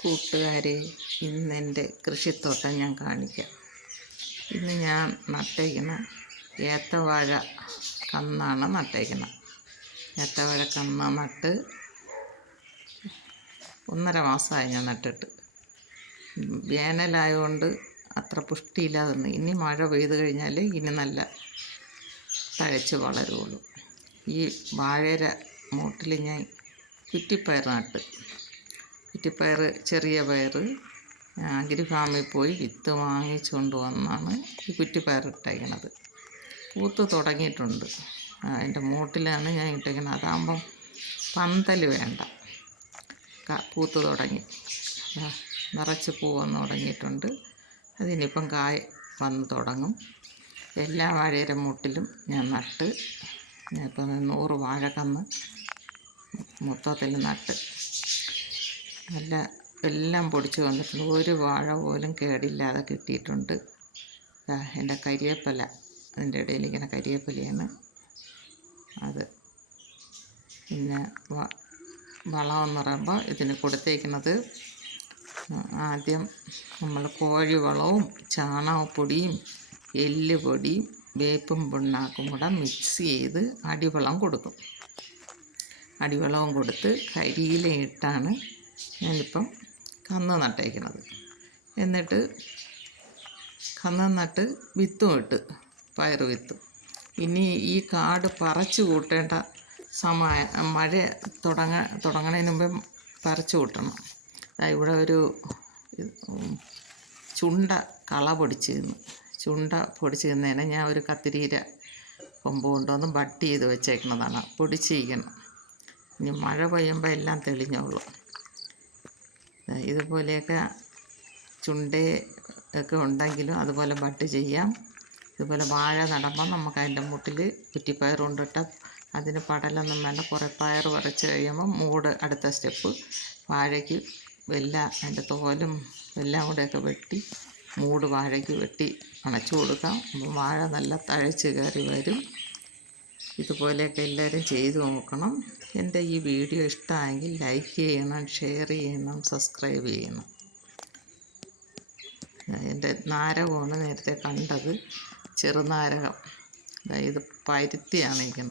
കൂട്ടുകാരെ, ഇന്ന് എൻ്റെ കൃഷിത്തോട്ടം ഞാൻ കാണിക്കാം. ഇന്ന് ഞാൻ നട്ടേക്കുന്ന ഏത്തവാഴ കന്നാണ് നട്ടേക്കുന്നത്. ഏത്തവാഴ കന്ന നട്ട് 1.5 മാസമായി ഞാൻ നട്ടിട്ട്. വേനലായതുകൊണ്ട് അത്ര പുഷ്ടിയില്ലാതെ നിന്ന്. ഇനി മഴ പെയ്ത് കഴിഞ്ഞാൽ ഇനി നല്ല തഴച്ച് വളരുള്ളൂ. ഈ വാഴയുടെ മൂട്ടിൽ ഞാൻ കുറ്റിപ്പയർ നട്ട്. കുറ്റിപ്പയർ ചെറിയ പയർ അഗ്രി ഫാമിൽ പോയി വിത്ത് വാങ്ങിച്ചുകൊണ്ട് വന്നാണ് ഈ കുറ്റിപ്പയർ ഇട്ടേക്കണത്. പൂത്ത് തുടങ്ങിയിട്ടുണ്ട്. അതിൻ്റെ മൂട്ടിലാണ് ഞാൻ ഇട്ടേക്കുന്നത്. അതാകുമ്പം പന്തൽ വേണ്ട. പൂത്ത് തുടങ്ങി, നിറച്ച് പൂ വന്ന് തുടങ്ങിയിട്ടുണ്ട്. അതിനിപ്പം കായ വന്ന് തുടങ്ങും. എല്ലാ വാഴയുടെ മൂട്ടിലും ഞാൻ നട്ട്. ഇപ്പം 100 വാഴക്കന്ന് മൊത്തത്തിൽ നട്ട് എല്ലാം പൊടിച്ച് വന്നിട്ടുണ്ട്. ഒരു വാഴ പോലും കേടില്ലാതെ കിട്ടിയിട്ടുണ്ട്. എൻ്റെ കരിയേപ്പല, അതിൻ്റെ ഇടയിൽ ഇങ്ങനെ കരിയേപ്പലയാണ് അത്. പിന്നെ വളമെന്ന് പറയുമ്പോൾ ഇതിന് കൊടുത്തേക്കുന്നത് ആദ്യം നമ്മൾ കോഴിവളവും ചാണകപ്പൊടിയും എല്ലുപൊടിയും വേപ്പും പിണ്ണാക്കും കൂടെ മിക്സ് ചെയ്ത് അടിവളം കൊടുക്കും. അടിവളവും കൊടുത്ത് കരിയിലയിട്ടാണ് ഞാനിപ്പം കന്ന് നട്ടേക്കുന്നത്. എന്നിട്ട് കന്ന് നട്ട് വിത്തും ഇട്ട്, പയർ വിത്തും. ഇനി ഈ കാട് പറിച്ചു കൂട്ടേണ്ട സമയം, മഴ തുടങ്ങുന്നതിന് മുമ്പേ പറിച്ചു കൂട്ടണം. ഇവിടെ ഒരു ചുണ്ട കള ചുണ്ട പൊടിച്ച് തിന്നതിനെ ഞാൻ ഒരു കത്തിരീര കൊമ്പ് കൊണ്ടുവന്ന് ബട്ട് ചെയ്ത് വെച്ചേക്കുന്നതാണ്. പൊടിച്ചിരിക്കണം. ഇനി മഴ പെയ്യുമ്പോൾ എല്ലാം തെളിഞ്ഞോളൂ. ഇതുപോലെയൊക്കെ ചുണ്ടയൊക്കെ ഉണ്ടെങ്കിലും അതുപോലെ ബട്ട് ചെയ്യാം. ഇതുപോലെ വാഴ നടുമ്പോൾ നമുക്ക് അതിൻ്റെ മുട്ടിൽ കുറ്റിപ്പയർ കൊണ്ടിട്ട് അതിന് പടലൊന്നും വേണ്ട. കുറേ പയർ പറിച്ച് കഴിയുമ്പോൾ മൂട് അടുത്ത സ്റ്റെപ്പ്. വാഴയ്ക്ക് എല്ലാം അതിൻ്റെ തോലും എല്ലാം കൂടെയൊക്കെ വെട്ടി മൂട് വാഴയ്ക്ക് വെട്ടി അണച്ചു കൊടുക്കാം. അപ്പം വാഴ നല്ല തഴച്ച് കയറി വരും. ഇതുപോലെയൊക്കെ എല്ലാവരും ചെയ്തു നോക്കണം. എൻ്റെ ഈ വീഡിയോ ഇഷ്ടമായെങ്കിൽ ലൈക്ക് ചെയ്യണം, ഷെയർ ചെയ്യണം, സബ്സ്ക്രൈബ് ചെയ്യണം. എൻ്റെ നാരകമാണ് നേരത്തെ കണ്ടത്, ചെറുനാരകം. ഇത് പരുത്തിയാണ് ഇരിക്കുന്നത്.